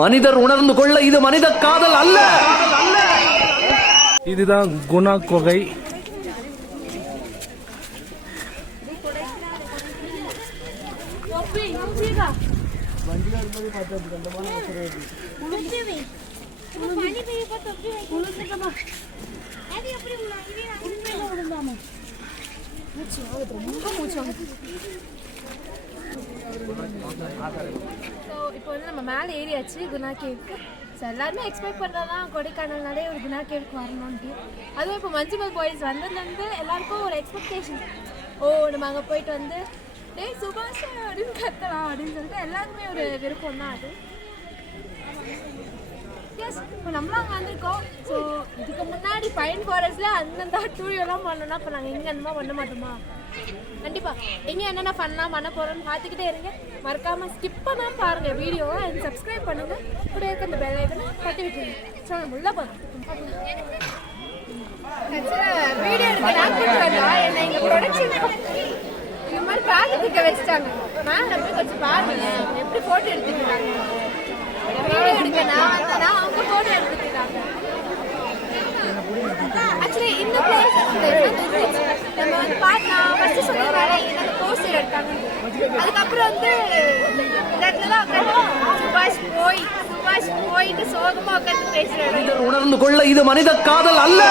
மனிதர் உணர்ந்து கொள்ள இது மனித காதல் அல்ல. இதுதான் குணா குகை. இப்போ வந்து நம்ம மேலே ஏறியாச்சு குணா கேவுக்கு. ஸோ எல்லாருமே எக்ஸ்பெக்ட் பண்ணுறதா கொடைக்கானல்னாலே ஒரு குணா கேவுக்கு வரணும்ட்டு. அதுவும் இப்போ மஞ்சுமல் பாய்ஸ் வந்ததுலேருந்து எல்லாருக்கும் ஒரு எக்ஸ்பெக்டேஷன். ஓ நம்ம அங்கே போயிட்டு வந்து டேய் சுபாஷ் அப்படின்னு கத்தலாம் அப்படின்னு சொல்லிட்டு எல்லாருக்குமே ஒரு விருப்பம் தான் அது. எஸ் இப்போ நம்மளும் அங்கே வந்திருக்கோம். ஸோ இதுக்கு முன்னாடி பைன் ஃபாரஸ்ட்டில் அந்தந்த டூரியெல்லாம் பண்ணோன்னா இப்போ நாங்கள் எங்கே அந்த பண்ண மாட்டோமா? கண்டிப்பாக எங்கே என்னென்ன பண்ண போகிறோன்னு பார்த்துக்கிட்டே இருங்க. மறக்காமல் ஸ்கிப் பண்ணாமல் பாருங்கள் வீடியோவை அண்ட் சப்ஸ்கிரைப் பண்ணுங்கள். கூட இருக்க அந்த பெல் ஐக்கனை தட்டி விட்டுருங்க. ஸோ நம்ம உள்ளே போகிறோம். வீடியோ எடுக்க என்னை எங்கள் ப்ரொடக்ஷன் இந்த மாதிரி பார்க்கறதுக்கு வச்சுட்டாங்க. மேலே போய் கொஞ்சம் பாருங்க எப்படி ஃபோட்டோ எடுத்துக்கிறாங்க. வீடியோ எடுக்க நான் வந்தேன்னா அவங்க ஃபோட்டோ எடுத்துக்கிறாங்க. ஆக்சுவலி இந்த பிளேஸ் நம்ம வந்து பார்த்தா ஃபர்ஸ்ட் சொல்லிடுறாங்க எனக்கு போஸ்டர் எடுத்தாங்க. அதுக்கப்புறம் வந்து இந்த இடத்துல தான் உட்காந்து சுபாஷ் போயிட்டு சோகமா உட்காந்து பேசுறாரு. உணர்ந்து கொள்ள இது மனித காதல் அல்ல,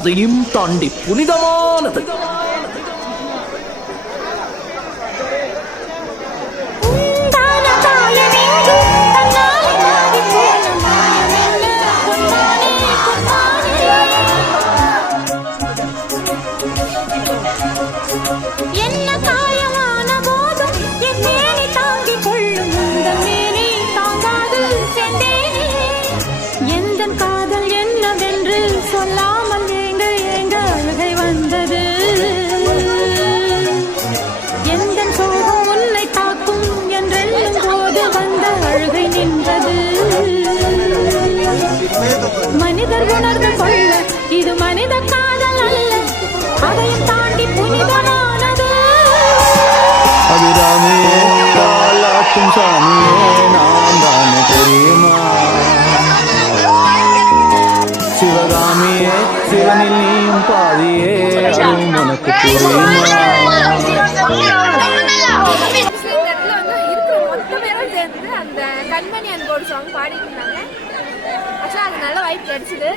அதையும் தாண்டி புனிதமானது. மனிதர் உணர்ந்து கொள்ள இது மனித காதல் அல்ல, அதையும் தாண்டி புனிதமானது. அபிராமியே காலாட்டும் சாமியே நான் தானே தெரியுமா? சிவகாமியே சிவனில் நீயும் பாதியே அதுவும் உனக்கு தெரியுமா? அந்த கண்மணி அன்பு ஒரு சாங் பாடிட்டு இருந்தாங்க. ஆக்சுவலாக அது நல்ல வாய்ப்பு கிடச்சிது.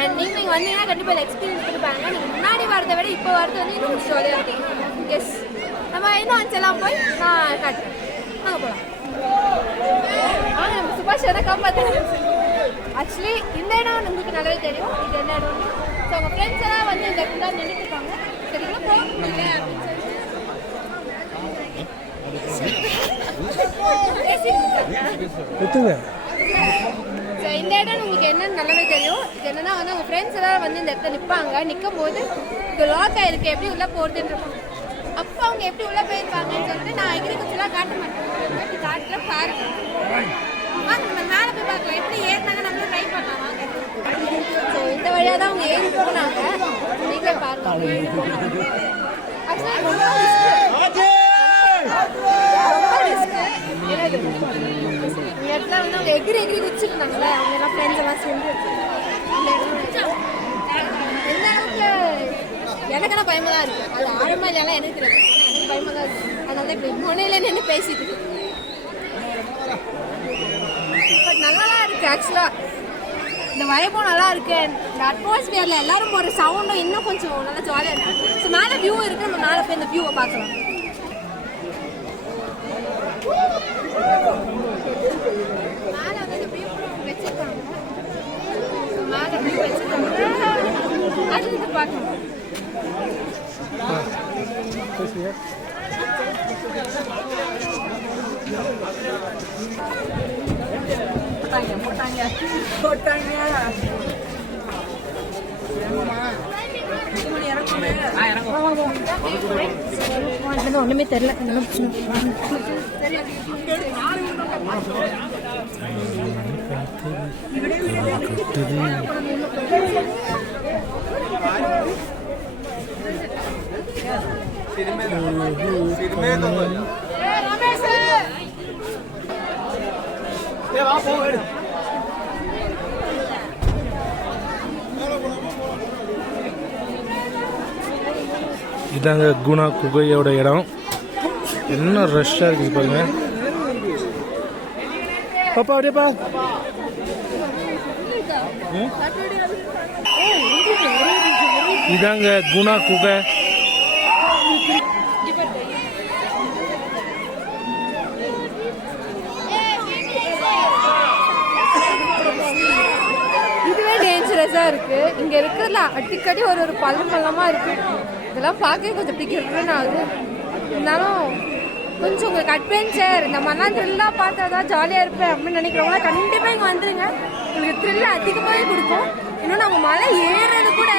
அண்ட் நீங்கள் வந்தீங்கன்னா கண்டிப்பாக எக்ஸ்பீரியன்ஸ் கொடுப்பாங்க. நீங்கள் முன்னாடி வரதை விட இப்போ வரது வந்து இன்னும் ஜாலியாக இருக்கும். எஸ் நம்ம இன்னும் அஞ்செல்லாம் போய் நான் காட்டுறேன். வாங்க போகலாம். வாங்க நம்ம சுபாஷ் எதை காப்பாற்ற. ஆக்சுவலி இந்த இடம் நம்மளுக்கு நல்லாவே தெரியும் இது என்ன இடம்னு. ஸோ உங்கள் ஃப்ரெண்ட்ஸ் எல்லாம் வந்து இந்த இடத்துல நின்றுட்டு இருப்பாங்க. சரிங்களா போகலாம் அப்படின்னு எத்துங்க. ஸோ இந்த இடம் உங்களுக்கு என்னன்னு நல்லாவே தெரியும். இது என்னன்னா வந்து உங்கள் ஃப்ரெண்ட்ஸ் எல்லாம் வந்து இந்த இடத்துல நிற்பாங்க. நிற்கும் போது இது லாக் ஆகிருக்கு எப்படி உள்ளே போகிறதுன்னு இருப்பாங்க. அப்போ அவங்க எப்படி உள்ளே போயிருப்பாங்கன்னு சொல்லிட்டு நான் எக்ரிகல்ச்சர்லாம் காட்ட மாட்டேன். காட்டுல பாருங்க. வாங்க நம்ம மேலே போய் பார்க்கலாம் எப்படி ஏறினாங்க. நம்மளும் ட்ரை பண்ணலாம் வாங்க. ஸோ இந்த வழியாக தான் அவங்க ஏறி போனாங்க. நீங்களே பாருங்க. இடத்துல வந்து அவங்க எகிரி குச்சிருந்தாங்களே அவங்க எல்லாம் ஃப்ரெண்ட்ஸ் எல்லாம் சேர்ந்து அந்த இடம் எந்த அளவுக்கு எனக்கெல்லாம் பயமாக தான் இருக்குது. அது ஆழமாக இல்லைலாம் எனக்கு தெரியாது. எனக்கு பயமாக தான் இருக்குது. அதனால தான் இப்படி முனையில நின்று பேசிட்டு இருக்கு. பட் நல்லா தான் இருக்குது. ஆக்சுவலாக இந்த வைபும் நல்லா இருக்கு. இந்த அட்மாஸ்பியரில் எல்லாரும் போகிற சவுண்டும் இன்னும் கொஞ்சம் நல்லா ஜாலியாக இருக்குது. ஸோ மேலே வியூ இருக்குது. நம்ம மேலே போய் இந்த வியூவை பார்க்கலாம். மேலே வந்து இந்த வியூ வச்சிருக்காங்க. மேலே வியூ வச்சிருக்காங்க. அது இது பார்க்கணும். ஒண்ணுமே தெரியல. இதாங்க குணா குகையோட இடம். என்ன ரஷ்ஷாக இருக்குது பாருங்க. பாப்பா அப்படியேப்பா. இதாங்க குணா குகை. இதுவே டேஞ்சரஸாக இருக்குது. இங்கே இருக்கிறதுல அடிக்கடி ஒரு பள்ளமாக இருக்குது. இதெல்லாம் பார்க்க கொஞ்சம் பிடிக்கிறதுன்னு ஆகுது. இருந்தாலும் கொஞ்சம் உங்களுக்கு அட்வென்ச்சர் இந்த மாதிரிலாம் த்ரில்லாக பார்த்தா தான் ஜாலியாக இருப்பேன் அப்படின்னு நினைக்கிறவங்களாம் கண்டிப்பாக இங்கே வந்துருங்க. உங்களுக்கு த்ரில் அதிகமாகவே கொடுக்கும். இன்னும் நம்ம மலை ஏறது கூட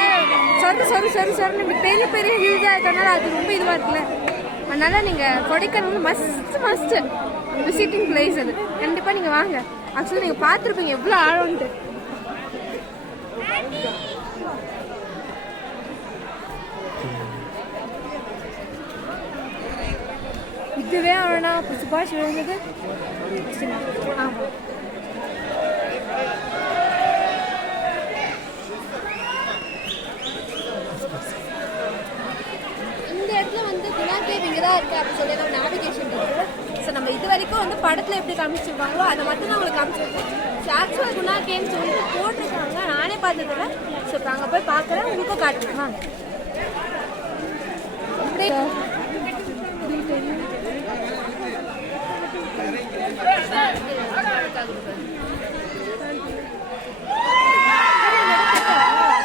சருன்னு இப்படி பெரிய பெரிய ஹில்ஸாக இருக்கனால அது ரொம்ப இதுவாக இருக்குல்ல. அதனால் நீங்கள் கொடைக்கானல் மஸ்ட் விசிட்டிங் பிளேஸ். அது கண்டிப்பாக நீங்கள் வாங்க. ஆக்சுவலாக நீங்கள் பார்த்துருப்பீங்க எவ்வளோ ஆழம்ன்ட்டு. இதுவே அவனா சுபாஷ் விழுந்தது. இந்த இடத்துல வந்து குணா கேவ் இங்கே தான் இருக்குது அப்படின்னு சொல்லி ஒரு நேவிகேஷன் இருக்குது. ஸோ நம்ம இது வரைக்கும் வந்து படத்தில் எப்படி காமிச்சிருப்பாங்களோ அதை மட்டும் தான் உங்களுக்கு காமிச்சிருக்கோம். ஸோ ஆக்சுவலாக குணா கேவ்னு சொல்லிட்டு போட்டிருக்காங்க. நானே பார்த்துருக்கேன். ஸோ இப்போ அங்கே போய் பார்க்குறேன். உங்களுக்கும் காட்டுறேன் வாங்க.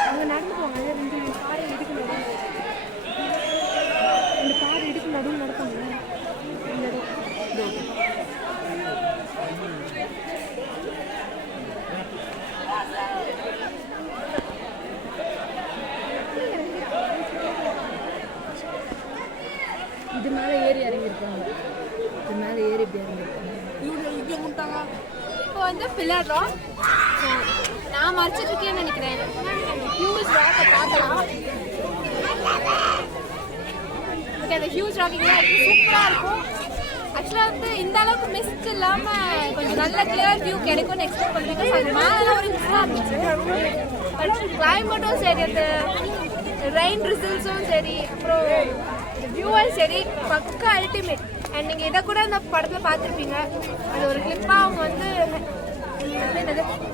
அங்கே நடந்து போங்க. ரெண்டு பாறை இடுக்கு நடுவில் நடப்பாங்க. இது மேலே ஏறி இறங்கியிருக்காங்க. இது மேலே ஏறி இப்படி இறங்கியிருக்காங்க. இப்போ வந்து பில்லர் ராக். நான் மறைச்சிட்டு இருக்கேன்னு நினைக்கிறேன். ஹியூஜ் ராக்கை பார்க்கலாம். ஓகே, அந்த ஹியூஜ் ராக்கிங் சூப்பராக இருக்கும். ஆக்சுவலாக வந்து இந்த அளவுக்கு மிஸ்ட் இல்லாமல் கொஞ்சம் நல்ல கிளியர் வியூ கிடைக்கும்னு எக்ஸ்பெக்ட் பண்ணுறீங்க. ஸோ அது மேலே ஒரு மிஸ்டாக இருந்துச்சு. பட் கிளைமேட்டும் சரி, அந்த ரெயின் ரிசல்ட்ஸும் சரி, அப்புறம் வியூவும் சரி, பக்கா அல்டிமேட். அண்ட் நீங்கள் இதை கூட அந்த படத்தில் பார்த்துருப்பீங்க. அது ஒரு கிளிப்பாக அவங்க வந்து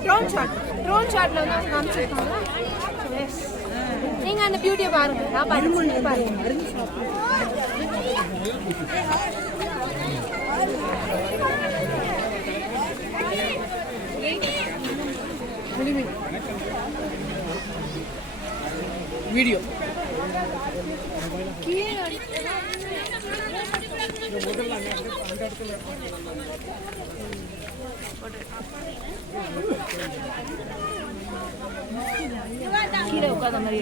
ட்ரோன் ஷாட்டில் வந்து அவங்க காமிச்சிருக்காங்க. நீங்கள் அந்த பியூட்டியை பாருங்க. நான் பாருங்க பாருங்க. வீடியோ கீழே உட்காந்த மாதிரி.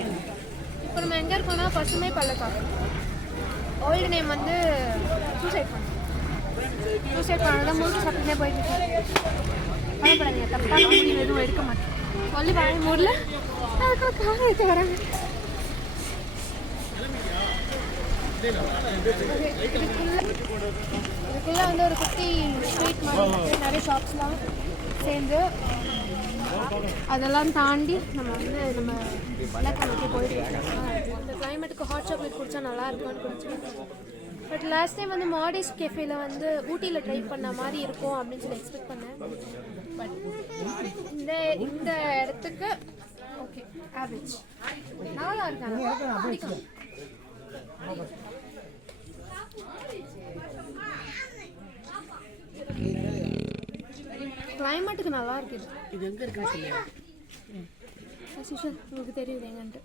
இப்போ நம்ம எங்கே இருக்கோம்னா பசுமை பள்ளத்தாக்கு. ஓல்டு நேம் வந்து சூசைட் பண்ணதான் மூச்சு சாப்பிட்டுனே போயிட்டு இருக்கேன். கவலைப்படாதீங்க, தப்பான முடிவு எதுவும் எடுக்க மாட்டேன். சொல்லி வாங்க ஊரில் அதுக்காக காரம் எடுத்து வராங்க. இதுக்குள்ள வந்து ஒரு குட்டி ஸ்ட்ரீட் மாதிரி நிறைய ஷாப்ஸ்லாம் சேர்ந்து அதெல்லாம் தாண்டி நம்ம வந்து நம்ம கொடைக்கானலுக்கு போயிட்டு இந்த கிளைமேட்டுக்கு ஹாட் சாக்லேட் குடித்தா நல்லா இருக்கும்னு குடிச்சோம். பட் லாஸ்ட் டைம் வந்து மாடிஸ் கெஃபேல வந்து ஊட்டியில் ட்ரை பண்ண மாதிரி இருக்கும் அப்படின்னு சொல்லி எக்ஸ்பெக்ட் பண்ணேன். பட் இந்த இடத்துக்கு ஓகே ஆவரேஜ் நல்லா இருக்காங்க. பிடிக்கும். கிளைமேட்டுக்கு நல்லா இருக்குது. இது எங்க இருக்குன்னு சொல்லுங்க. உங்களுக்கு தெரியுது எங்கன்ட்டு.